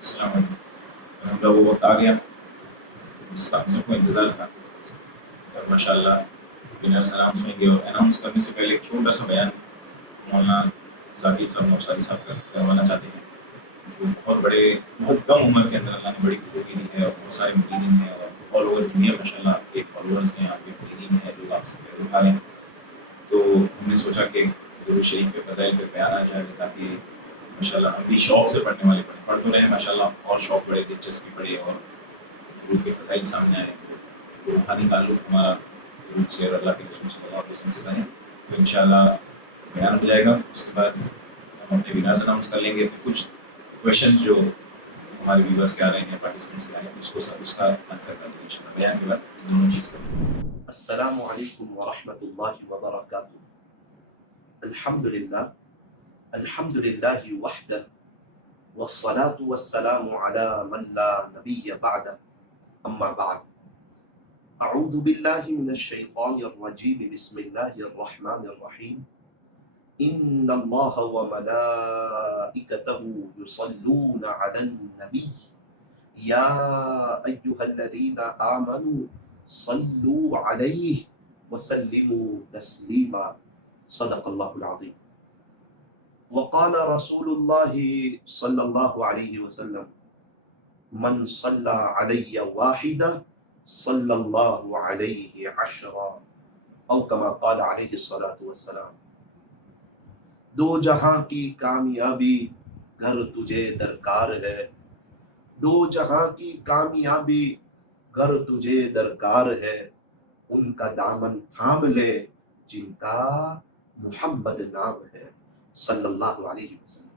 السلام علیکم۔ الحمد للہ وہ وقت آ گیا جس کا ہم سب کو انتظار تھا، اور ماشاء اللہ بنا سلام سنیں گے، اور اناؤنس کرنے سے پہلے ایک چھوٹا سا بیان مولانا ثاقب صاحب نوشاری صاحب کروانا چاہتے ہیں، جو بہت کم عمر کے اندر اللہ نے بڑی خوبی دی ہے، اور بہت سارے مریدین ہیں، اور آل اوور دنیا ماشاء اللہ آپ کے فالوورز ہیں، آپ کے مریدین ہیں، لوگ آپ سے فیض اٹھا رہے ہیں۔ تو ہم نے سوچا کہ درود شریف کے فضائل پہ بیان آ جائے گا، تاکہ ماشاءاللہ ہم بھی شوق سے پڑھنے والے پڑھ تو رہے ہیں ماشاءاللہ، اور شوق بڑھے، دلچسپی بڑھے، اور درود کے فضائل سامنے آئے، تو روحانی تعلق ہمارا درود سے اور اللہ کے رسول صلی اللہ علیہ وسلم سے بنے۔ تو انشاءاللہ بیان ہو جائے گا، اس کے بعد ہم اپنے وینرز اناؤنس کر لیں گے، پھر کچھ کویشچنز جو ہمارے ویورس کے آ رہے ہیں، پارٹیسپینٹس کے آ رہے ہیں، اس کا آنسر کر دیں گے انشاءاللہ بیان کے بعد ان دونوں چیز کا۔ السلام علیکم ورحمۃ اللہ وبرکاتہ۔ الحمدللہ الحمدللہ وحدہ والصلاة والسلام على من لا نبی بعد، اما بعد، اعوذ باللہ من الشیطان الرجیم، بسم اللہ الرحمن الرحیم، ان اللہ وملائکتہ یصلون علی النبی یا ایہا الذین آمنوا صلوا علیہ وسلموا تسلیما، صدق اللہ العظیم۔ وقال رسول اللہ صلی اللہ علیہ وسلم، من صلی علی واحدہ صلی اللہ علیہ عشرہ، او کما قال علیہ الصلاۃ والسلام۔ دو جہاں کی کامیابی گھر تجھے درکار ہے، دو جہاں کی کامیابی گھر تجھے درکار ہے، ان کا دامن تھام لے جن کا محمد نام ہے، صلی اللہ علیہ وسلم۔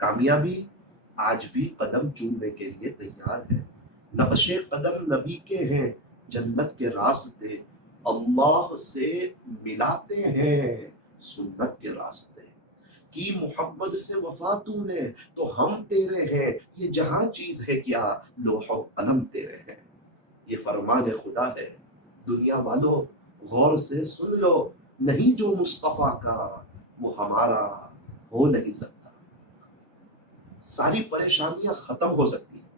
کامیابی آج بھی قدم چومنے کے لیے تیار ہے، نقش قدم نبی کے ہیں، جنت کے راستے اللہ سے ملاتے ہیں، سنت کے راستے کی محمد سے وفا تو نے تو ہم تیرے ہیں، یہ جہاں چیز ہے کیا لوح و قلم تیرے ہیں۔ یہ فرمان خدا ہے، دنیا والو غور سے سن لو، نہیں جو مصطفیٰ کا وہ ہمارا ہو نہیں سکتا۔ ساری پریشانیاں ختم ہو سکتی ہیں،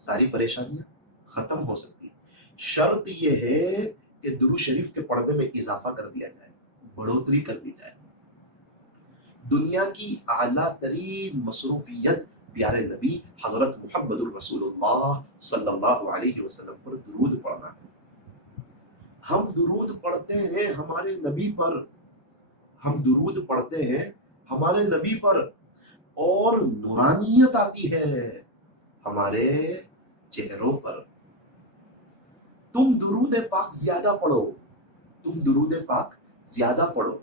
ساری پریشانیاں ختم ہو سکتی ہیں، شرط یہ ہے کہ درود شریف کے پڑھنے میں اضافہ کر دیا جائے، بڑھوتری کر دی جائے۔ دنیا کی اعلیٰ ترین مصروفیت پیارے نبی حضرت محمد الرسول اللہ صلی اللہ علیہ وسلم پر درود پڑھنا ہے۔ ہم درود پڑھتے ہیں ہمارے نبی پر، ہم درود پڑھتے ہیں ہمارے نبی پر، اور نورانیت آتی ہے ہمارے چہروں پر۔ تم درود پاک زیادہ پڑھو، تم درود پاک زیادہ پڑھو،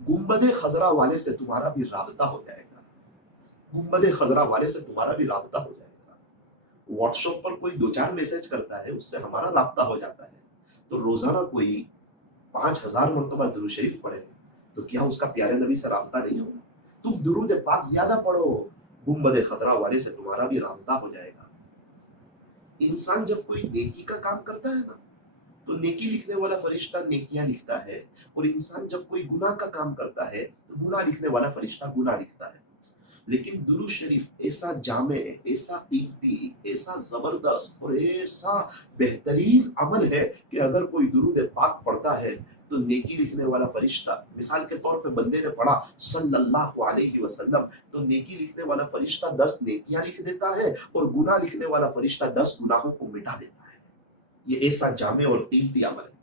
گنبد خضرا والے سے تمہارا بھی رابطہ ہو جائے گا، گنبد خضرا والے سے تمہارا بھی رابطہ ہو جائے گا۔ واٹس ایپ پر کوئی 2-4 میسج کرتا ہے، اس سے ہمارا رابطہ ہو جاتا ہے، تو روزانہ کوئی 5000 مرتبہ درود شریف پڑھے تو کیا اس کا پیارے نبی سے رابطہ نہیں ہوگا؟ تم درود پاک زیادہ پڑھو، گنبد خضرا والے سے تمہارا بھی رابطہ ہو جائے گا۔ انسان جب کوئی نیکی کا کام کرتا ہے نا تو نیکی لکھنے والا فرشتہ نیکیاں لکھتا ہے، اور انسان جب کوئی گناہ کا کام کرتا ہے تو گناہ لکھنے والا فرشتہ گناہ لکھتا ہے۔ لیکن درود شریف ایسا جامع، ایسا قیمتی، ایسا زبردست اور ایسا بہترین عمل ہے کہ اگر کوئی درود پاک پڑھتا ہے تو نیکی لکھنے والا فرشتہ، مثال کے طور پہ بندے نے پڑھا صلی اللہ علیہ وسلم، تو نیکی لکھنے والا فرشتہ 10 نیکیاں لکھ دیتا ہے، اور گناہ لکھنے والا فرشتہ 10 گناہوں کو مٹا دیتا ہے۔ یہ ایسا جامع اور قیمتی عمل ہے۔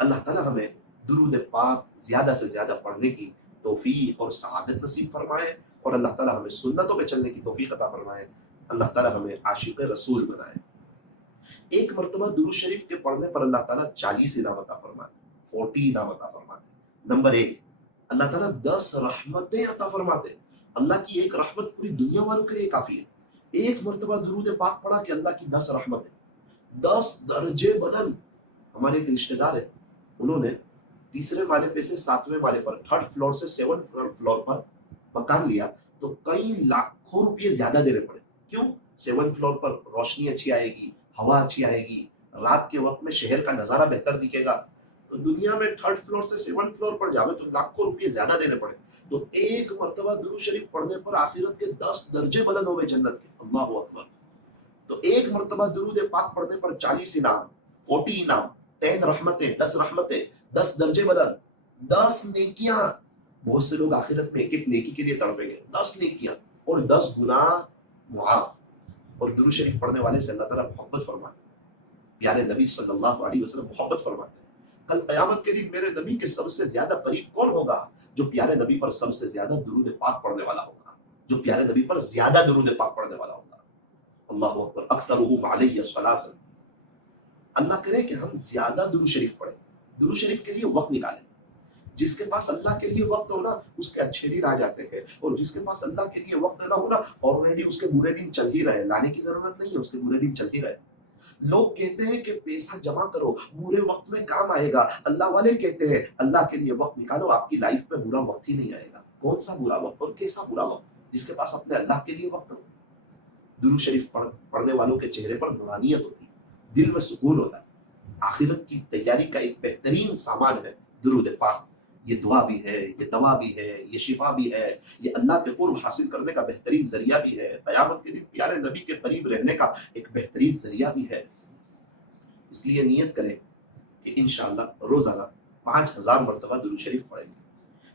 اللہ تعالیٰ ہمیں درود پاک زیادہ سے زیادہ پڑھنے کی توفیق اور سعادت نصیب فرمائے، اور اللہ تعالیٰ ہمیں سنتوں پہ چلنے کی توفیق عطا فرمائے، اللہ تعالیٰ ہمیں عاشق رسول بنائے۔ ایک مرتبہ درود شریف کے پڑھنے پر اللہ تعالیٰ 40 انعام عطا فرماتے ہیں، 40 انعام عطا فرماتے۔ نمبر 1، اللہ تعالیٰ 10 رحمتیں عطا فرماتے ہیں۔ اللہ کی ایک رحمت پوری دنیا والوں کے لیے کافی ہے۔ ایک مرتبہ درود پاک پڑھا کہ اللہ کی 10 رحمتیں، 10 درجے بلند۔ ہمارے ایک رشتہ دار ہے، انہوں نے تیسرے مالے پہ سے 7ویں مالے پر، 3rd فلور سے 7th فلور پر مکان لیا، تو کئی لاکھوں روپئے زیادہ دینے پڑے۔ کیوں؟ 7th فلور پر روشنی اچھی آئے گی، ہوا اچھی آئے گی، رات کے وقت میں شہر کا نظارہ بہتر دکھے گا۔ تو دنیا میں 3rd فلور سے 7th فلور پر جاوے تو لاکھوں روپئے زیادہ دینے پڑے۔ تو ایک مرتبہ درود شریف پڑھنے پر آخرت کے 10 درجے بلند ہوئے جنت کے. اللہ اکبر. تو ایک مرتبہ درود پاک پڑھنے پر 40 انعام، 40 انعام، 10 رحمتیں، 10 رحمتیں، 10 درجے بلند، 10 نیکیاں. بہت سے لوگ آخرت میں ایک ایک نیکی کے لیے تڑپیں گے. 10 نیکیاں اور 10 گناہ معاف. اور درود شریف پڑھنے والے سے اللہ تعالیٰ محبت فرماتے ہیں. پیارے نبی صلی اللہ علیہ وسلم محبت فرماتے ہیں. کل قیامت کے دن میرے نبی کے سب سے زیادہ قریب کون ہوگا؟ جو پیارے نبی پر سب سے زیادہ درود پاک پڑھنے والا ہوگا. جو پیارے نبی پر زیادہ درود پاک پڑھنے والا ہوگا. اللہ اکبر. اکثرهم علی الصلاۃ. اللہ کرے کہ ہم زیادہ درود شریف پڑھیں. درود شریف کے لیے وقت نکالیں. جس کے پاس اللہ کے لیے وقت ہونا اس کے اچھے دن آ جاتے ہیں، اور جس کے پاس اللہ کے لیے وقت نہ ہونا آلریڈی اس کے برے دن چل ہی رہے. لانے کی ضرورت نہیں ہے، اس کے برے دن چل ہی رہے. لوگ کہتے ہیں کہ پیسہ جمع کرو برے وقت میں کام آئے گا. اللہ والے کہتے ہیں اللہ کے لیے وقت نکالو، آپ کی لائف میں برا وقت ہی نہیں آئے گا. کون سا برا وقت اور کیسا برا وقت؟ جس کے پاس اپنے اللہ کے لیے وقت ہو. درود شریف پڑھنے والوں کے چہرے پر نورانیت ہوتی ہے، دل میں سکون ہوتا ہے. آخرت کی تیاری کا ایک بہترین سامان ہے درود پاک. یہ دعا بھی ہے، یہ دوا بھی ہے، یہ شفا بھی ہے، یہ اللہ کے قرب حاصل کرنے کا بہترین ذریعہ بھی ہے. قیامت کے دن پیارے نبی کے قریب رہنے کا ایک بہترین ذریعہ بھی ہے. اس لیے نیت کریں کہ انشاءاللہ روزانہ 5000 مرتبہ درود شریف پڑھیں گے.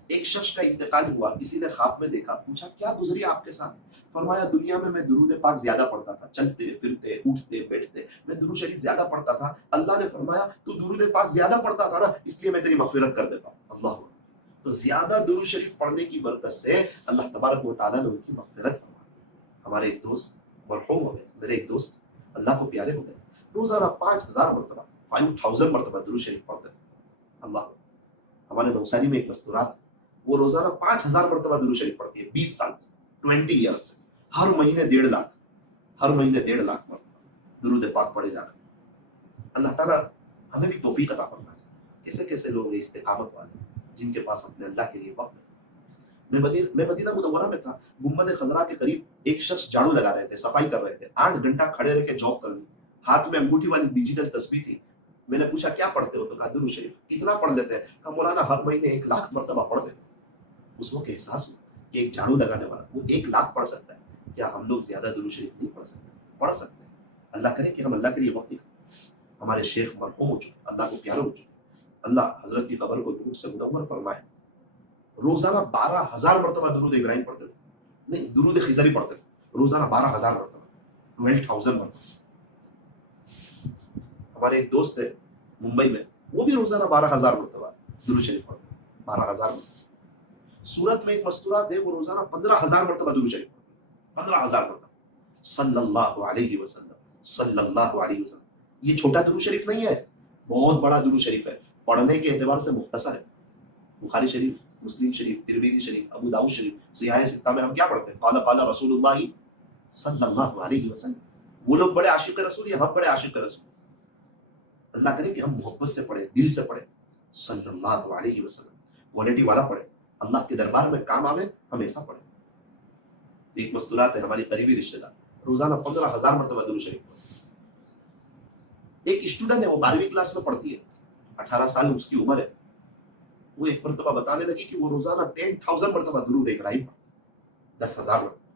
ایک شخص کا انتقال ہوا، کسی نے خواب میں دیکھا، پوچھا کیا گزری آپ کے ساتھ؟ فرمایا دنیا میں درود پاک زیادہ پڑھتا تھا، چلتے پھرتے اٹھتے بیٹھتے میں درود شریف زیادہ پڑھتا تھا. اللہ نے فرمایا تو درود پاک زیادہ پڑھتا تھا نا، اس لیے میں تیری مغفرت کر دیتا ہوں. اللہ. تو زیادہ درود شریف پڑھنے کی برکت سے اللہ تبارک و تعالیٰ نے ان کی مغفرت فرمائی. ہمارے ایک دوست مرحوم ہو گئے، میرے ایک دوست اللہ کو پیارے ہو گئے. روزانہ 5000 مرتبہ 5000 مرتبہ درود شریف پڑھتے تھے. اللہ. ہمارے نوساری میں ایک مستورات، وہ روزانہ 5000 مرتبہ درود شریف پڑھتی ہے 20 سال سے، 20 ایئرس سے. ہر مہینے 1.5 لاکھ، ہر مہینے 1.5 لاکھ مرتبہ درود پاک پڑھے جا رہے ہیں. اللہ تعالیٰ ہمیں بھی توفیق عطا فرمائے. کیسے کیسے لوگ ہیں استقامت والے جن کے پاس اپنے اللہ کے لیے وقت ہے. میں مدینہ منورہ میں تھا، گنبد خضرا کے قریب ایک شخص جھاڑو لگا رہے تھے، صفائی کر رہے تھے. 8 گھنٹہ کھڑے رہ کے جاب کرنی، ہاتھ میں انگوٹھی والی ڈیجیٹل تسبیح تھی. میں نے پوچھا کیا پڑھتے ہو؟ تو کہا درود شریف. کتنا پڑھ لیتے ہیں؟ کہا مولانا ہر مہینے 1 لاکھ مرتبہ پڑھ دیتے. اس وقت احساس ہوا کہ ایک جھاڑو لگانے والا وہ 1 لاکھ پڑھ سکتا ہے. کیا ہم لوگ زیادہ درود شریف نہیں پڑھ سکتے؟ پڑھ سکتے ہیں. اللہ کرے کہ ہم اللہ کے لیے وقت نکالیں. ہمارے شیخ مرحوم ہو چکے، اللہ کو پیارے ہو چکے. اللہ حضرت کی قبر کو نور سے منور فرمائے. روزانہ 12000 مرتبہ درود ابراہیم پڑھتے تھے، نہیں درود خضری پڑھتے تھے. روزانہ 12000 مرتبہ، 12000 مرتبہ. ہمارے ایک دوست ہے ممبئی میں، وہ بھی روزانہ 12000 مرتبہ درود شریف پڑھتے ہیں. 12000 مرتبہ. سورت میں ایک مستورات ہے، وہ روزانہ 15000 مرتبہ درود شریف پڑھتے ہیں. 15000 مرتبہ. صلی اللہ علیہ وسلم، صلی اللہ علیہ وسلم. یہ چھوٹا درود شریف نہیں ہے، بہت بڑا درود شریف ہے. پڑھنے کے اعتبار سے مختصر ہے. بخاری شریف، مسلم شریف، ترمذی شریف، ابو داؤد شریف، صحیح ستہ میں ہم کیا پڑھتے ہیں؟ قال قال رسول اللہ صلی اللہ علیہ وسلم. وہ لوگ بڑے عاشق رسول یا ہم بڑے عاشق رسول؟ اللہ کرے کہ ہم محبت سے پڑھیں، دل سے پڑھیں. صلی اللہ علیہ وسلم کوالٹی والا پڑھیں، اللہ کے دربار میں کام آوے، ہم ایسا پڑھیں. ایک مستورات ہے، ہماری قریبی رشتہ دار روزانہ 15000 مرتبہ درود شریف پڑھتے. ایک اسٹوڈنٹ ہے، وہ 12ویں کلاس میں پڑھتی ہے، 18 سال اس کی عمر ہے. وہ ایک مرتبہ بتانے لگی کہ وہ روزانہ 10,000 مرتبہ درود ابراہیم پڑھتی. 10,000 مرتبہ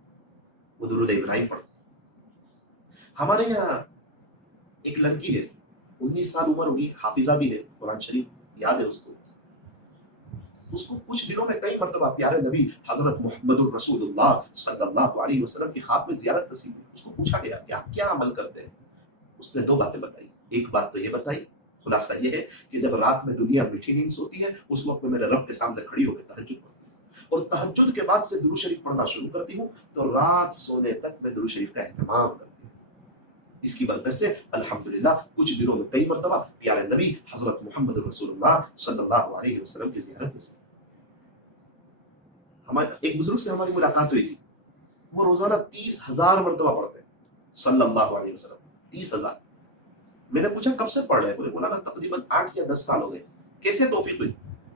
وہ درود ابراہیم پڑھتی. ہمارے یہاں ایک لڑکی ہے، 19 سال عمر ہوگی، حافظہ بھی ہے، قرآن شریف یاد ہے اس کو. اس کو کچھ دنوں میں کئی مرتبہ پیارے نبی حضرت محمد الرسول اللہ صلی اللہ علیہ وسلم کی خواب میں زیارت نصیب ہوئی. اس کو پوچھا گیا کہ آپ کیا عمل کرتے ہیں؟ اس نے 2 باتیں بتائی. ایک بات تو یہ بتائی، خلاصہ یہ ہے کہ جب رات میں دنیا میٹھی نیند سوتی ہے، اس وقت میں میرے رب کے سامنے کھڑی ہو کے تہجد پڑھتی ہوں، اور تہجد کے بعد سے درود شریف پڑھنا شروع کرتی ہوں، تو رات سونے تک میں درود شریف کا اہتمام کرتی ہوں. اس کی برکت سے الحمدللہ کچھ دنوں میں کئی مرتبہ پیارے نبی حضرت محمد رسول اللہ صلی اللہ علیہ وسلم کی زیارت نصیب. ایک بزرگ سے ہماری ملاقات ہوئی تھی، وہ روزانہ 30,000 مرتبہ پڑھتے ہیں صلی اللہ علیہ وسلم. 30,000. میں نے پوچھا کب سے پڑھ رہے؟ بولے مولانا تقریباً 8 یا 10 سال ہو گئے. کیسے توفیق ہوئی؟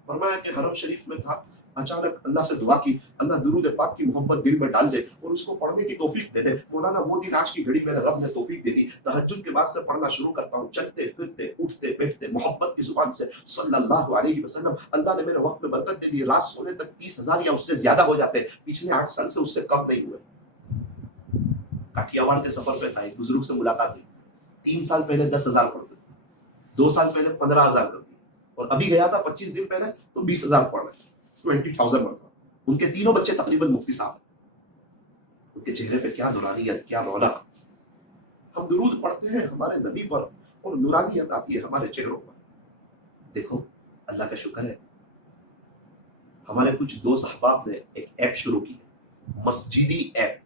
فرمایا کہ حرم شریف میں تھا، अचानक अल्लाह से दुआ की, अल्लाह दुरूद पाक की मोहब्बत दिल में डाल दे और उसको पढ़ने की तौफीक दे दे। मौलाना वो दिन आज की घड़ी मेरे रब ने तौफीक दे दी, तहज्जुद के बाद से पढ़ना शुरू करता हूँ, चलते फिरते उठते बैठते मोहब्बत की जुबान से सल्लल्लाहु अलैहि वसल्लम। अल्लाह ने मेरे वक्त में बरकत दे दी, रात सोने तक 30,000 या उससे ज्यादा हो जाते, पिछले 8 साल से उससे कम नहीं हुए। काठियावाड़ के सफर पे था, एक बुजुर्ग से मुलाकात हुई, 3 साल पहले 10,000 पढ़ते, 2 साल पहले 15,000 कर दिए, और अभी गया था 25 दिन पहले तो 20,000 पढ़ रहे, 20,000 पढ़ रहा। उनके तीनों बच्चे तकरीबन मुफ्ती साहब, उनके चेहरे पे क्या नूरानियत, क्या रौनक। हम दुरूद पढ़ते हैं हमारे नबी पर और नूरानियत आती है हमारे चेहरों पर। देखो अल्लाह का शुक्र है, हमारे कुछ दोस्त अहबाब ने एक ऐप शुरू की, मस्जिदी ऐप।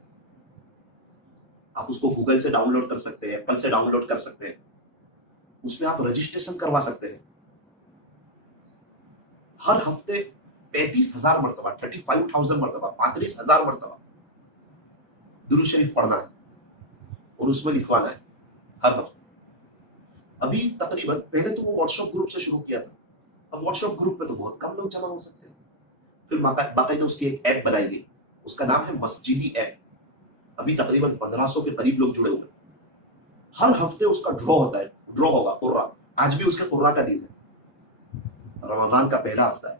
आप उसको गूगल से डाउनलोड कर सकते हैं, एप्पल से डाउनलोड कर सकते हैं, उसमें आप रजिस्ट्रेशन करवा सकते हैं। हर हफ्ते 35,000 मरतबा, 35,000 मरतबा, 35,000 मरतबा दुरूद शरीफ पढ़ना है और उसमें लिखवाना है हर हफ्ते। अभी तकरीबन, पहले तो वो व्हाट्सएप ग्रुप से शुरू किया था, अब व्हाट्सएप ग्रुप पे तो बहुत कम लोग जमा हो सकते हैं, फिर बाकायदा उसकी एक ऐप बनाई गई, उसका नाम है मस्जिदी ऐप। अभी तकरीबन 1500 के करीब लोग जुड़े हुए। हर हफ्ते उसका ड्रॉ होता है, ड्रॉ होगा कुर्रा। आज भी उसके कुर्रा का दिन है, रमजान का पहला हफ्ता है।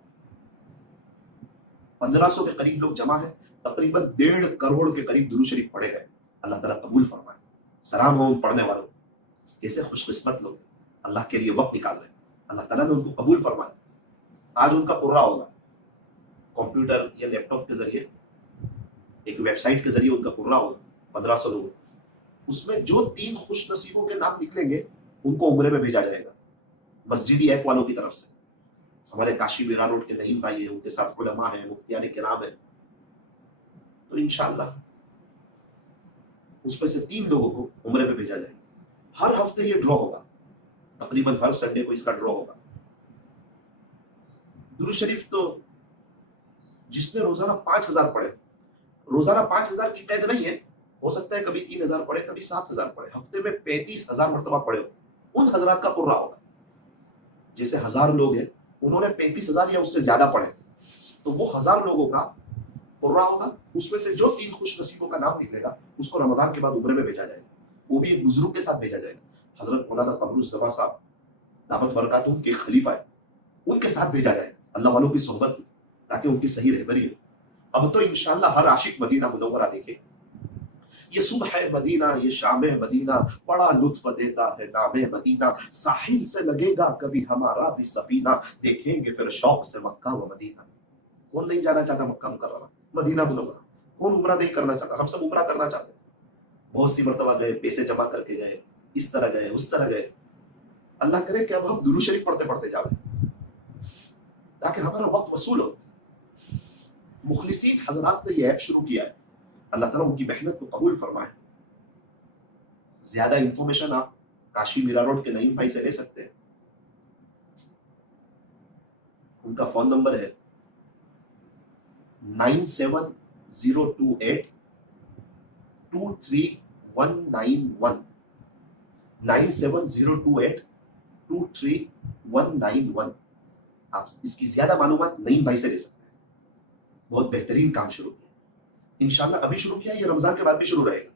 1500 के करीब लोग जमा है, तकरीबन 1.5 करोड़ के करीब दुरूद शरीफ पढ़े गए। अल्लाह ताला कबूल फरमाए। सलाम हो उन पढ़ने वालों, कैसे खुशकिस्मत लोग अल्लाह के लिए वक्त निकाल रहे हैं, अल्लाह ताला ने उनको कबूल फरमाए। आज उनका कुर्रा होगा, कंप्यूटर या लैपटॉप के जरिए, एक वेबसाइट के जरिए उनका कुर्रा होगा, 1500 लोग। उसमें जो 3 खुश नसीबों के नाम निकलेंगे उनको उम्रे में भेजा जाएगा मस्जिदी ऐप वालों की तरफ से। हमारे काशी मीरा रोड के नईम भाई है, उनके साथ उलमा है, मुफ्तियाने किराम है, तो इंशाअल्लाह उसमें से 3 लोगों को उम्रे में भेजा जाएगा। हर हफ्ते ये ड्रॉ होगा, तकरीबन हर संडे को इसका ड्रॉ होगा। दुरूद शरीफ तो जिसने रोजाना 5,000 पढ़े, रोजाना 5,000 की कैद नहीं है, हो सकता है कभी 3,000 पढ़े, कभी 7,000 पढ़े, हफ्ते में 35,000 मरतबा पढ़े, उन हजरात का कुर्रा होगा। जैसे 1000 लोग हैं, उन्होंने 35,000 या उससे ज्यादा पढ़े, तो वो 1000 लोगों का कुर्रा होगा। उसमें से जो 3 खुश नसीबों का नाम निकलेगा उसको रमजान के बाद उम्रे में भेजा जाएगा, वो भी एक बुजुर्ग के साथ भेजा जाएगा। हजरत मौलाना कमरुज़्ज़मा साहब दामत बरकातुहू के खलीफा है, उनके साथ भेजा जाएगा, अल्लाह वालों की सोहबत में, ताकि उनकी सही रहबरी हो। अब तो इंशाअल्लाह हर आशिक मदीना मुनव्वरा देखे, ये सुबह है मदीना, ये शाम है मदीना, बड़ा लुत्फ देता है नामे मदीना, साहिल से लगेगा कभी हमारा भी सफीना, देखेंगे फिर शौक से मक्का व मदीना। कौन नहीं जाना चाहता मक्का मुकर्रमा, मदीना मुनव्वरा? कौन उम्रा नहीं करना चाहता? हम सब उम्रा करना चाहते हैं। बहुत सी मरतबा गए, पैसे जमा करके गए, इस तरह गए, उस तरह गए। अल्लाह करे कि अब हम दुरूद शरीफ पढ़ते पढ़ते जाए, ताकि हमारा वक्त वसूल हो। मुखलिसीन हजरात ने ये ऐप शुरू किया है, अल्लाह ताला उनकी मेहनत को कबूल फरमाए। ज्यादा इंफॉर्मेशन आप काशी मीरा रोड के नईम भाई से ले सकते हैं। उनका फोन नंबर है 97028 23191, 97028 23191। आप इसकी ज्यादा मालूमात नईम भाई से ले सकते हैं। बहुत बेहतरीन काम शुरू किया इंशाल्लाह, अभी शुरू किया, ये रमजान के बाद भी शुरू रहेगा।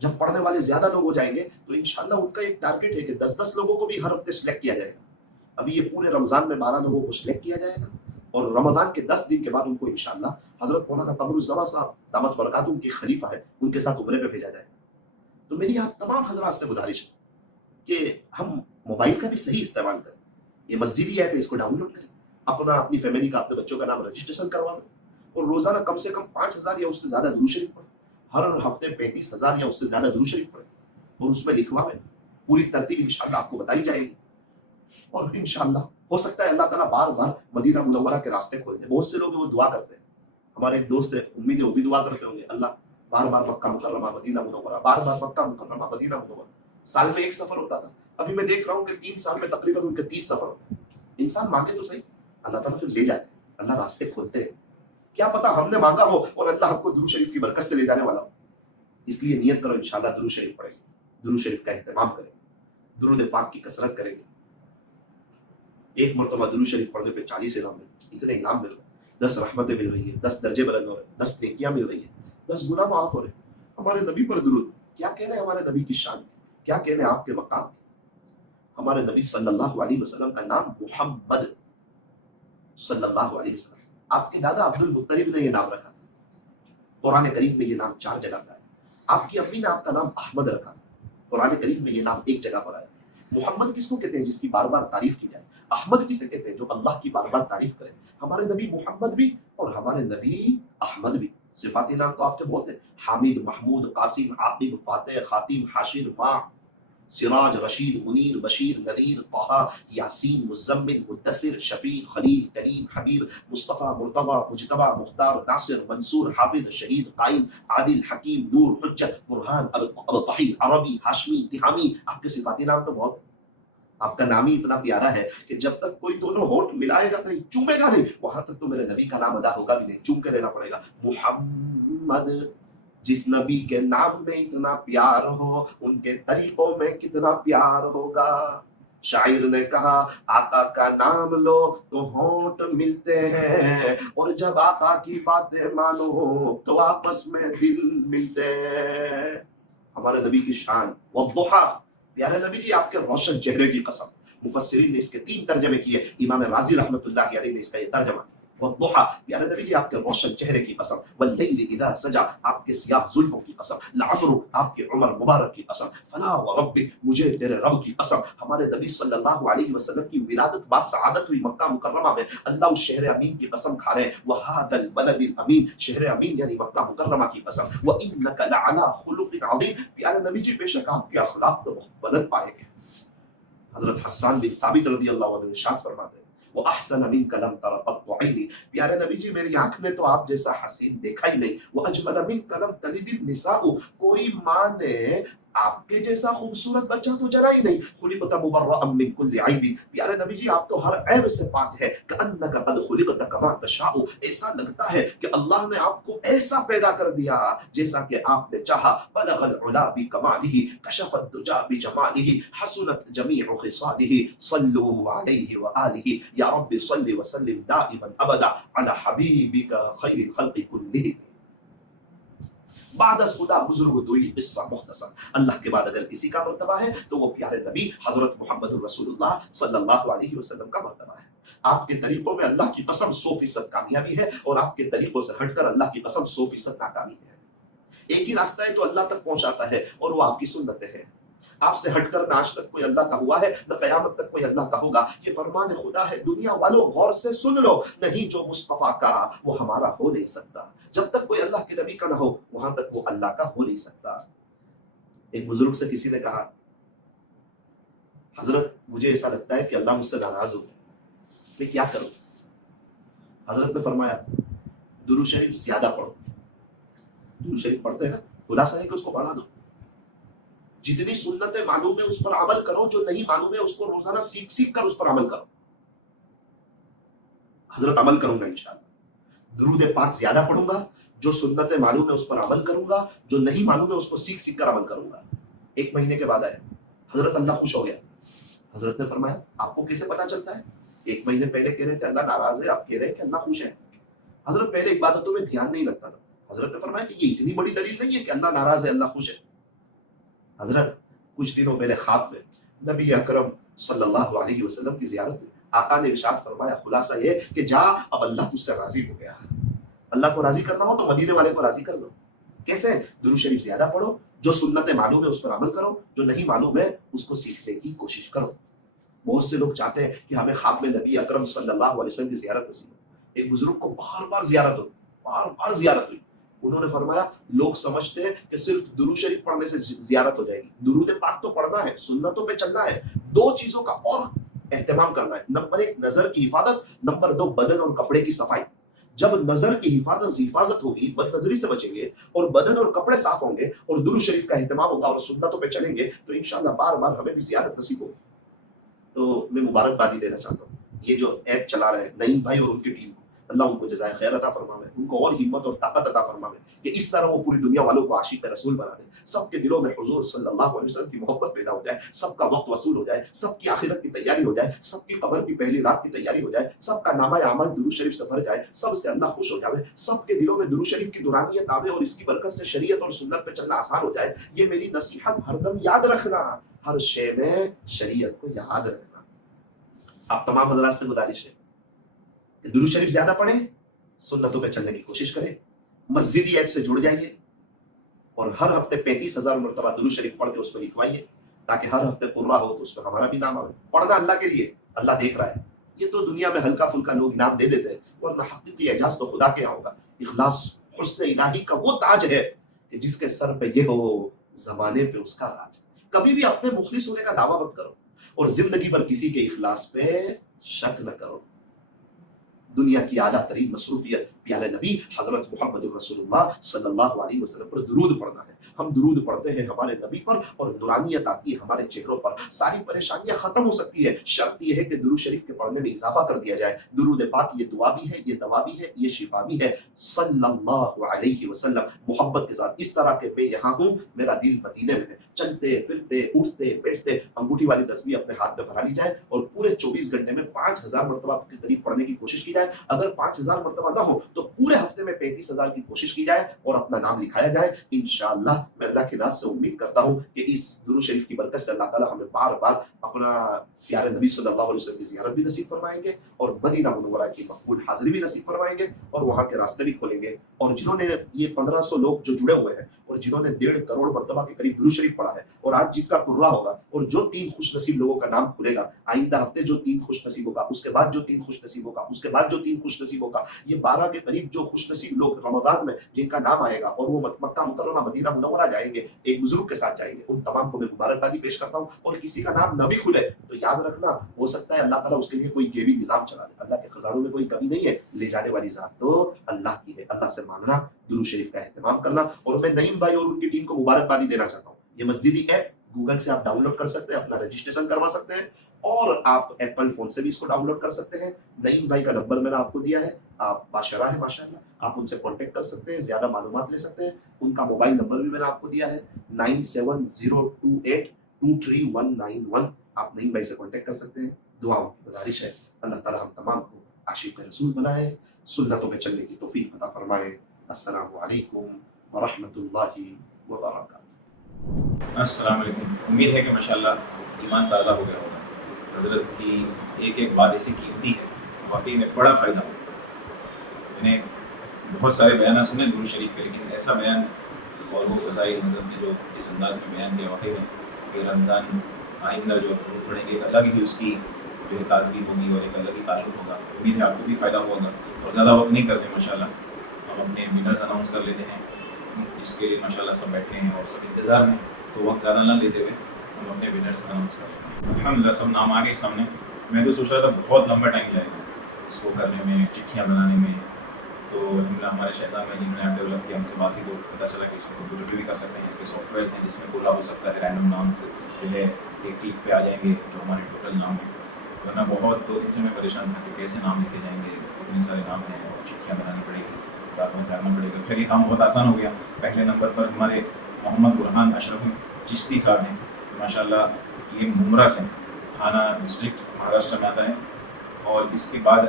जब पढ़ने वाले ज्यादा लोग हो जाएंगे तो इंशाल्लाह उनका एक टारगेट है कि 10-10 लोगों को भी हर हफ्ते सिलेक्ट किया जाएगा। अभी ये पूरे रमजान में 12 लोगों को सिलेक्ट किया जाएगा और रमजान के 10 दिन के बाद उनको इंशाल्लाह हजरत मौलाना कमरुज़्ज़मा साहब दामत बरकातुहू के खलीफा है, उनके साथ उम्रे पे भेजा जाएगा। तो मेरी आप तमाम हजरात से गुजारिश है कि हम मोबाइल का भी सही इस्तेमाल करें। ये मस्जिदी ऐप है, इसको डाउनलोड करें, अपना अपनी फैमिली का, अपने बच्चों का नाम रजिस्ट्रेशन करवाएं और रोजाना कम से कम 5,000 या उससे ज्यादा दुरूद शरीफ पढ़ें। हर हफ्ते 35,000 या उससे ज्यादा दुरूद शरीफ पढ़ें और उसमें लिखवाएं। पूरी तरतीब इंशाल्लाह आपको बताई जाएगी और इंशाल्लाह हो सकता है अल्लाह ताला बार बार मदीना मुनव्वरा के रास्ते खोल दे। बहुत से लोग वो दुआ करते हैं, हमारे एक दोस्त है उम्मीद है वो भी दुआ करते होंगे, अल्लाह बार बार मक्का मुकर्रमा मदीना मुनव्वरा, बार बार मक्का मुकर्रमा मदीना मुनव्वरा। साल में 1 सफर होता था, अभी मैं देख रहा हूँ कि 3 साल में तकरीबन उनके 30 सफर होते हैं। इंसान मांगे तो सही, अल्लाह ताला फिर ले जाते हैं, अल्लाह रास्ते खोलते हैं। क्या पता हमने मांगा हो और अल्लाह हमको दुरूद शरीफ की बरकत से ले जाने वाला हो। इसलिए नियत करो इंशाल्लाह दुरूद शरीफ पढ़ेंगे, दुरूद शरीफ का इत्तेमाम करेंगे, दुरूद पाक की कसरत करेंगे। एक मरतबा दुरूद शरीफ पढ़ने पे 40 इनाम मिलते, इतने इनाम मिल रहे। 10 रहमतें मिल रही है, 10 दर्जे बुलंद हो रहे हैं, 10 नेकियां मिल रही है, 10 गुनाह माफ हो रहे हैं। हमारे नबी पर दुरूद, क्या कहने हमारे नबी की शान, क्या कहने आपके मकाम। हमारे नबी सल्लल्लाहु अलैहि वसल्लम का नाम मुहम्मद सल्लल्लाहु अलैहि वसल्लम, आपके दादा अब्दुल मुत्तलिब ने ये नाम रखा था। कुरान करीम में ये नाम 4 जगह पर है। आपकी अम्मी ने आपका नाम अहमद रखा था, कुरान करीम में ये नाम 1 जगह पर आया। मोहम्मद किसको कहते हैं? जिसकी बार बार तारीफ की जाए। अहमद किसे कहते हैं? जो अल्लाह की बार बार तारीफ करे। हमारे नबी मोहम्मद भी और हमारे नबी अहमद भी। सिफाती नाम तो आपके बहुत है, हामिद, महमूद, कासिम, आकिब, फातेह, खातिम, हाशिर, माह, सिराज, रशीद, मुनीर, बशीर, नदीर, तहा, यासीन, मुज़म्मिल, मुद्दसिर, शफीक, खलील, करीम, हबीब, मुस्तफ़ा, मुर्तज़ा, मुजतबा, मुख्तार, नासिर, मंसूर, हाफिज, शहीद, कायम, आदिल, हकीम, नूर, हुज्जत, बुरहान, अबतही, अरबी, हाशमी, तिहामी। आपके सिफाती नाम तो बहुत। आपका नाम ही इतना प्यारा है कि जब तक कोई दोनों होठ मिलाएगा नहीं, चूमेगा नहीं, वहां तक तो मेरे नबी का नाम अदा होगा भी नहीं, चूम के लेना पड़ेगा। मुहम्मद, जिस नबी के नाम में इतना प्यार हो, उनके तरीकों में कितना प्यार होगा। शायर ने कहा, आका का नाम लो तो होंठ मिलते हैं, और जब आका की बातें मानो तो आपस में दिल मिलते हैं। हमारे नबी की शान। वद्दुहा, प्यारे नबी जी आपके रोशन चेहरे की कसम। मुफस्सिरीन ने इसके 3 तर्जमे किए, इमाम राजी रहमतुल्लाहि अलैहि ने इसका ये तर्जमा। वद्दुहा, प्यारे नबी जी आपके रोशन चेहरे की कसम। वल्लैलि इज़ा सजा, आपके सियाह जुल्फों की कसम। लअम्रु, आपकी उम्र मुबारक की कसम। फला व रब्बि, मुझे तेरे रब की कसम। हमारे नबी सल्लल्लाहु अलैहि वसल्लम की विलादत बा सआदत हुई मक्का मुकर्रमा में, अल्लाह उस शहर अमीन की कसम खा रहे हैं। व हादल बलदिल अमीन, शहर अमीन यानी मक्का मुकर्रमा की कसम। व इन्नका लअला खुलुकिन अज़ीम, प्यारे नबी जी बेशक आपके अखलाक तो बहुत बुलंद पाए गए। हजरत हस्सान बिन साबित रज़ियल्लाहु अन्हु इरशाद फरमाते हैं, वो अहसन मिनका लम तरा क़त्तु ऐनी, प्यारे नबी जी मेरी आंख ने तो आप जैसा हसीन देखा ही नहीं। वो अजमल मिनका लम तलिदिन निसाउ, कोई मां ने आपके जैसा खूबसूरत बच्चा तो जना ही नहीं। खुलिक़ता मुबर्रअम मिन कुल्लि ऐबिन, प्यारे नबी जी आप तो हर ऐब से पाक है। कअन्नका क़द खुलिक़ता कमा तशाउ, ऐसा लगता है कि अल्लाह ने आपको ऐसा पैदा कर दिया जैसा कि आपने चाहा। बलगल उला बि कमालिही, कशफत दुजा बि जमालिही, हसनत जमीउ खिसालिही, सल्लु अलैहि व आलिही, या रब्बि सल्लि व सल्लिम दाइमन अबदा अला हबीबिका खैरिल खल्क़ि कुल्लिहिम। बाद अज़ खुदा बुजुर्ग दुई किस्सा मुख्तसर, अल्लाह के बाद अगर किसी का मर्तबा है तो वो प्यारे नबी हजरत मोहम्मद रसूलुल्लाह सल्लल्लाहु अलैहि वसल्लम का मर्तबा है। आपके तरीकों में अल्लाह की कसम 100% कामयाबी है, और आपके तरीकों से हटकर अल्लाह की कसम 100% नाकामी है। एक ही रास्ता है जो अल्लाह तक पहुंचाता है, और वो आपकी सुन्नतें हैं। आपसे हटकर ना आज तक कोई अल्लाह का हुआ है, न कयामत तक कोई अल्लाह का होगा। ये फरमान खुदा है। दुनिया वालों गौर से सुन लो, नहीं जो मुस्तफा का वो हमारा हो नहीं सकता। जब तक कोई अल्लाह के नबी का ना हो, वहां तक वो अल्लाह का हो नहीं सकता। एक बुजुर्ग से किसी ने कहा, हजरत मुझे ऐसा लगता है कि अल्लाह मुझसे नाराज हो गया, मैं क्या करूं? हजरत ने फरमाया, दुरूद शरीफ ज्यादा पढ़ो। दुरूद शरीफ पढ़ते हैं ना, खुलासा है कि उसको बढ़ा दो। जितनी सुन्नतें मालूम है उस पर अमल करो, जो नहीं मालूम है उसको रोजाना सीख सीख कर उस पर अमल करो। हजरत अमल करूंगा इंशाअल्लाह, दुरूद पाक ज्यादा पढ़ूंगा, जो सुन्नतें मालूम है उस पर अमल करूंगा, जो नहीं मालूम है उसको सीख सीख कर अमल करूंगा। 1 महीने के बाद आए, हजरत अल्लाह खुश हो गया। हजरत ने फरमाया, आपको कैसे पता चलता है? 1 महीने पहले कह रहे थे अल्लाह नाराज है, आप कह रहे हैं कि अल्लाह खुश है। हजरत पहले इबादतों में ध्यान नहीं लगता था। हजरत ने फरमाया कि ये इतनी बड़ी दलील नहीं है कि अल्लाह नाराज है, अल्लाह खुश है। हजरत कुछ दिनों पहले ख्वाब में नबी अकरम सल्लल्लाहु अलैहि वसल्लम की ज़ियारत हुई। आका ने इरशाद फरमाया, खुलासा ये कि जा, अब अल्लाह तुझसे राजी हो गया। अल्लाह को राजी करना हो तो मदीने वाले को राजी कर लो। कैसे? दुरूद शरीफ ज्यादा पढ़ो, जो सुन्नतें मालूम है उस पर अमल करो, जो नहीं मालूम है उसको सीखने की कोशिश करो। बहुत से लोग चाहते हैं कि हमें ख्वाब में नबी अकरम सल्लल्लाहु अलैहि वसल्लम की ज़ियारत नसीब हो। एक बुजुर्ग को बार बार ज़ियारत हुई। उन्होंने फरमाया, लोग समझते हैं कि सिर्फ दुरूद शरीफ पढ़ने से ज़ियारत हो जाएगी। दुरूद पाक तो पढ़ना है, सुन्नतों पे चलना है। 2 चीजों का और एहतमाम करना है। नंबर 1 नजर की हिफाजत, नंबर 2 बदन और कपड़े की सफाई। जब नजर की हिफाजत होगी, बदनजरी से बचेंगे, और बदन और कपड़े साफ होंगे, और दुरूद शरीफ का एहतमाम होगा, और सुन्नतों पे चलेंगे, तो इंशाअल्लाह बार बार हमें भी ज़ियारत नसीब होगी। तो मैं मुबारकबादी देना चाहता हूँ ये जो ऐप चला रहे हैं नईम भाई और उनकी टीम को, अल्लाह उनको जज़ाए खैर अता फरमावे, उनको और हिम्मत और ताकत अता फरमावे कि इस तरह वो पूरी दुनिया वालों को आशिक रसूल बना दे, सबके दिलों में हुजूर सल्लल्लाहु अलैहि वसल्लम की मोहब्बत पैदा हो जाए, सबका वक्त वसूल हो जाए, सबकी आखिरत की तैयारी हो जाए, सबकी कब्र की पहली रात की तैयारी हो जाए, सबका नामा अमल दुरूद शरीफ से भर जाए, सबसे अल्लाह खुश हो जाए, सबके दिलों में दुरूद शरीफ की नूरानियत आवे और इसकी बरकत से शरीयत और सुन्नत पे चलना आसान हो जाए। ये मेरी नसीहत हरदम याद रखना, हर शे में शरीयत को याद रखना। आप तमाम हजरात से गुजारिश है कि दुरूद शरीफ ज्यादा पढ़ें, सुन्नतों पे चलने की कोशिश करें, मस्जिदी ऐप से जुड़ जाइए और हर हफ्ते 35,000 मरतबा दुरूद शरीफ पढ़ के उसमें लिखवाइए, ताकि हर हफ्ते पुर्रा हो तो उसमें हमारा भी नाम आवे। पढ़ना अल्लाह के लिए, अल्लाह देख रहा है। ये तो दुनिया में हल्का फुल्का लोग इनाम दे देते हैं, वरना हकीकी एजाज तो खुदा के यहाँ होगा। इखलास हुस्न इलाही का वो ताज है कि जिसके सर पे ये हो, जमाने पे उसका राज। कभी भी अपने मुखलिस होने का दावा मत करो और जिंदगी पर किसी के इखलास पे शक न करो। दुनिया की आला तरीन मसरूफियत प्यारे नबी हजरत मोहम्मद रसूलुल्लाह सल्लल्लाहु अलैहि वसल्लम पर दुरूद पढ़ना है। हम दुरूद पढ़ते हैं हमारे नबी पर और नूरानियत आती है हमारे चेहरों पर, सारी परेशानियां खत्म हो सकती है। शर्त यह है कि दुरूद शरीफ के पढ़ने में इजाफा कर दिया जाए। दुरूद पाक ये दुआ भी है, ये दवा भी है, ये शिफा भी है। सल्लल्लाहु अलैहि वसल्लम मोहब्बत के साथ इस तरह के मैं यहाँ हूँ, मेरा दिल मदीने में है। चलते फिरते उठते बैठते अंगूठी वाली तस्बीह अपने हाथ में भरा ली जाए और पूरे 24 घंटे में 5,000 मरतबा के करीब पढ़ने की कोशिश की जाए। अगर 5,000 मरतबा ना हो तो पूरे हफ्ते में 35,000 की कोशिश की जाए और अपना नाम लिखाया जाए। इंशाअल्लाह मैं अल्लाह की रात से उम्मीद करता हूँ कि इस दुरूद शरीफ की बरकत से अल्लाह ताला हमें बार बार अपना प्यारे नबी सल्लल्लाहु अलैहि वसल्लम की ज़ियारत भी नसीब फरमाएंगे और मदीना मुनव्वरा की मकबूल हाज़िरी भी नसीब फरमाएंगे और वहाँ के रास्ते भी खोलेंगे। और जिन्होंने ये 1500 लोग जो जुड़े हुए हैं और जिन्होंने 1.5 करोड़ मरतबा के करीब दुरूद शरीफ पढ़ा है और आज जिनका पुर्रा होगा और जो 3 खुश नसीब लोगों का नाम खुलेगा, आइंदा हफ्ते जो 3 खुश नसीबों का, उसके बाद जो 3 खुश नसीबों का, उसके बाद जो 3 खुश नसीबों का, ये 12 के करीब जो खुश नसीब लोग रमजान में जिनका नाम आएगा और वो मक्का मुकर्रमा मदीना मुनव्वरा जाएंगे, एक बुजुर्ग के साथ जाएंगे, उन तमाम को मैं मुबारकबादी पेश करता हूँ। और किसी का नाम न भी खुले तो याद रखना, हो सकता है अल्लाह ताला उसके लिए कोई गेबी निजाम चला दे। अल्लाह के खजानों में कोई कमी नहीं है, ले जाने वाली जात तो अल्लाह की है। अल्लाह से मांगना, दुरूद शरीफ का एहतमाम करना। और मैं नईम भाई और उनकी टीम को मुबारकबादी देना चाहता हूँ। ये मस्जिदी ऐप गूगल से आप डाउनलोड कर सकते हैं, अपना रजिस्ट्रेशन करवा सकते हैं और आप एप्पल फोन से भी इसको डाउनलोड कर सकते हैं। नईम भाई का नंबर मैंने आपको दिया है, आप बाशरा है माशाल्लाह, आप उनसे कांटेक्ट कर सकते हैं, ज्यादा मालूमात ले सकते हैं। उनका मोबाइल नंबर भी मैंने आपको दिया है 9702823191। आप नईम भाई से कांटेक्ट कर सकते हैं। दुआओं की गुजारिश है, अल्लाह ताला हम तमाम को आशिक रसूल बनाए, सुन्नतों में चलने की तौफीक अता फरमाए। अस्सलामु अलैकुम व रहमतुल्लाहि व बरकातहू। अस्सलाम वालेकुम। उम्मीद है कि माशाल्लाह ईमान ताज़ा हो गया होगा। हज़रत की एक एक बात ऐसी कीमती है, वाकई में बड़ा फ़ायदा हो। मैंने बहुत सारे बयान सुने दुरूद शरीफ के, लेकिन ऐसा बयान और वो फ़ज़ाइल हज़रत ने जो जिस अंदाज़ में बयान किया, वाकई में कि रमज़ान आइंदा जो दुरूद पढ़ेंगे एक अलग ही उसकी जो है ताज़गी होगी और एक अलग ही ताल्लुक़ होगा। उम्मीद है आपको भी फ़ायदा होगा। और ज़्यादा वक्त नहीं करते माशाल्लाह, हम अपने विनर्स अनाउंस कर लेते हैं, जिसके लिए माशाल्लाह सब बैठे हैं और सब इंतज़ार में, तो वक्त ज़्यादा ना लेते हुए हम अपने विनर्स अनाउंस कर लेते हैं। अल्हम्दुलिल्लाह सब नाम आ गए सामने। मैं तो सोच रहा था बहुत लंबा टाइम लगेगा इसको करने में, चिट्ठियाँ बनाने में, तो अल्हम्दुलिल्लाह हमारे शहजाद में जिन्होंने ऐप डेवलप किया, हमसे बात की तो पता चला कि इसमें कंप्यूटर भी कर सकते हैं, इसके सॉफ्टवेयर हैं जिसमें पूरा हो सकता है, रैंडम नाम से जो है एक क्लिक पे आ जाएंगे जो हमारे टोटल नाम है। वरना बहुत 2 दिन से मैं परेशान था कि कैसे नाम लिखे जाएंगे, इतने सारे नाम हैं और चिट्ठियाँ बनानी पड़ेगी, रात में जानना पड़ेगा। फिर ये काम बहुत आसान हो गया। पहले नंबर पर हमारे मोहम्मद बुरहान अशरफ चिश्ती साहब हैं माशाल्लाह, ये मुमरा से, थाना डिस्ट्रिक्ट महाराष्ट्र में आता है। और इसके बाद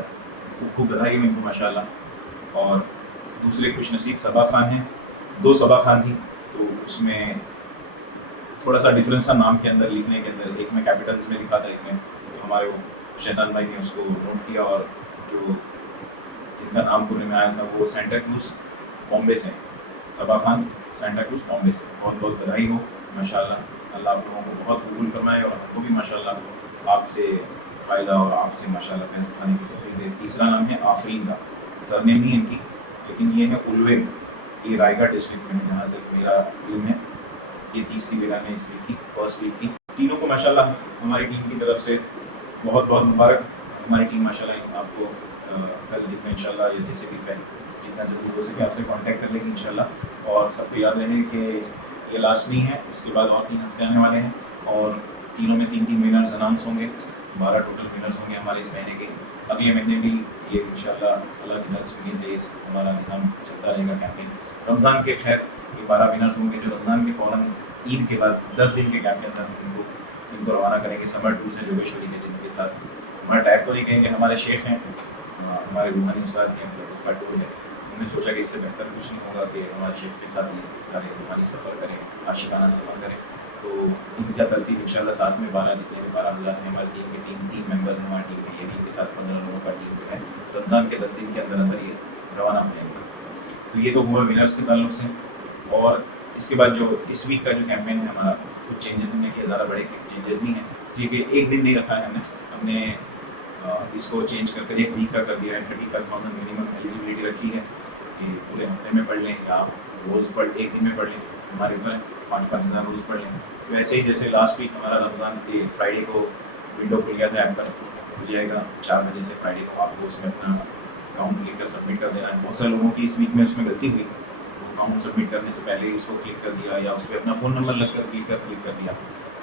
खूब बधाई हुई इनको माशाल्लाह। और दूसरे खुश नसीब सबा खान हैं, 2 सबा खान थी, तो उसमें थोड़ा सा डिफरेंस था नाम के अंदर, लिखने के अंदर। एक में कैपिटल्स में लिखा था, एक में, तो हमारे वो शहजाद भाई ने उसको नोट किया और जो जिनका नाम पूरे में आया था वो सेंटा क्रूज बॉम्बे से, सबा खान सेंटा क्रूज बॉम्बे से। बहुत बहुत बधाई हो माशाल्लाह। अल्लाह आप लोगों को बहुत कबूल फरमाए और हमको भी माशाल्लाह आपसे फ़ायदा और आपसे माशाल्लाह फैज़ उठाने की तौफीक दे। तीसरा नाम है आफरीन का, सरनेम नहीं इनकी, लेकिन ये है उल्वे, ये रायगढ़ डिस्ट्रिक्ट में है जहाँ तक मेरा इल्म है। ये तीसरी बेरा ने इस वीक की, फर्स्ट वीक की। तीनों को माशाल्लाह हमारी टीम की तरफ से बहुत बहुत मुबारक। हमारी टीम माशाल्लाह आपको कल दिन में इंशाल्लाह ये जैसे भी रहे जितना जल्दी हो सके आपसे कांटेक्ट कर लेंगे इंशाल्लाह। और सबको याद रहे कि ये लास्ट नहीं है, इसके बाद और 3 हफ्ते आने वाले हैं और तीनों में 3-3 विनर्स अनाउंस होंगे। 12 ٹوٹل ونرز ہوں گے ہمارے اس مہینے کے. اگلے مہینے بھی یہ انشاءاللہ اللہ کی طرف سے امید ہے یہ ہمارا نظام چلتا رہے گا کیمپین. رمضان کے خیر یہ 12 ونرز ہوں گے جو رمضان کے فوراً عید کے بعد 10 دن کے کیمپ کے اندر ان کو روانہ کریں گے. سمر ٹور سے جوگیشوری کے جن کے ساتھ ہمارا ٹیگ تو نہیں کہیں گے, ہمارے شیخ ہیں, ہمارے روحانی استاد ہیں, ان کا ٹور ہے. ہم نے سوچا کہ اس سے بہتر کچھ نہیں ہوگا کہ ہمارے شیخ کے ساتھ یہ سارے روحانی سفر کریں, عاشقانہ سفر کریں. تو ان کا ترتیب انشاءاللہ ساتھ میں 12 جتنے بھی 12,000 ہیں ہماری ٹیم کے 3 ممبرز ہیں ہماری ٹیم میں, یہ ٹیم کے ساتھ 15 لوگوں کا ٹیم جو ہے رمضان کے 10 دن کے اندر اندر یہ روانہ ہو جائیں گے. تو یہ تو ہوا ونرس کے تعلق سے. اور اس کے بعد جو اس ویک کا جو کیمپین ہے ہمارا, کچھ چینجز ہم نے کیے, زیادہ بڑے چینجز نہیں ہیں, اسی کہ ایک دن نہیں رکھا ہے ہم نے اس کو چینج کر ایک ویک کا کر دیا ہے. 35,000 منیمم ایلیجیبلٹی رکھی ہے کہ پورے ہفتے میں پڑھ لیں یا آپ روز ایک دن میں پڑھ لیں, ہمارے اوپر 5,000 روز پڑھ لیں. ویسے ہی جیسے لاسٹ ویک ہمارا رمضان کے فرائیڈے کو ونڈو کھل گیا تھا, ایپ پر کھل جائے گا 4 بجے سے فرائیڈے کو, آپ کو اس میں اپنا اکاؤنٹ کلک کر سبمٹ کر دینا ہے. بہت سارے لوگوں کی اس ویک میں اس میں غلطی ہوئی, وہ اکاؤنٹ سبمٹ کرنے سے پہلے اس کو کلک کر دیا یا اس پہ اپنا فون نمبر لگ کر کلک کر دیا,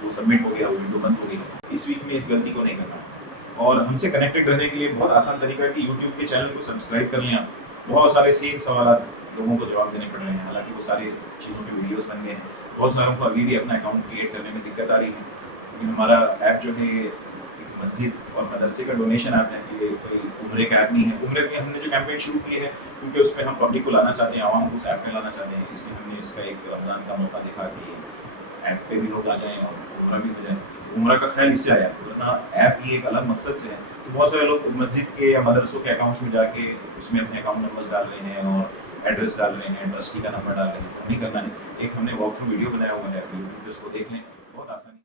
وہ سبمٹ ہو گیا, وہ ونڈو بند ہو گئی. اس ویک میں اس غلطی کو نہیں کرنا. اور ہم سے کنیکٹڈ رہنے کے لیے بہت آسان طریقہ ہے کہ یوٹیوب کے چینل کو سبسکرائب کر لیں. آپ بہت سارے سیم سوالات لوگوں کو جواب دینے پڑ رہے ہیں, حالانکہ وہ ساری چیزوں کے ویڈیوز بن گئے ہیں. بہت ساروں کو ابھی بھی اپنا اکاؤنٹ کریٹ کرنے میں دقت آ رہی ہے, کیونکہ ہمارا ایپ جو ہے ایک مسجد اور مدرسے کا ڈونیشن ایپ ہے, یہ کوئی عمرے کا ایپ نہیں ہے. عمرے کے ہم نے جو کیمپین شروع کی ہے کیونکہ اس پہ ہم پبلک کو لانا چاہتے ہیں, عوام کو اس ایپ میں لانا چاہتے ہیں, اس لیے ہم نے اس کا ایک رمضان کا موقع دیکھا کہ ایپ پہ بھی لوگ آ جائیں اور عمرہ بھی ہو جائے. عمرہ کا خیال اس سے آیا, ورنہ ایپ یہ ایک الگ مقصد سے ہے. تو بہت سارے لوگ مسجد کے یا مدرسوں کے اکاؤنٹس میں جا کے اس میں اپنے اکاؤنٹ نمبرز ڈال رہے ہیں اور ایڈریس ڈال رہے ہیں, ٹرسٹی کا نمبر ڈال رہے ہیں. نہیں کرنا ہے. ایک ہم نے واک تھرو ویڈیو بنایا ہوا ہے یوٹیوب پہ, اس کو دیکھ لیں, بہت آسانی.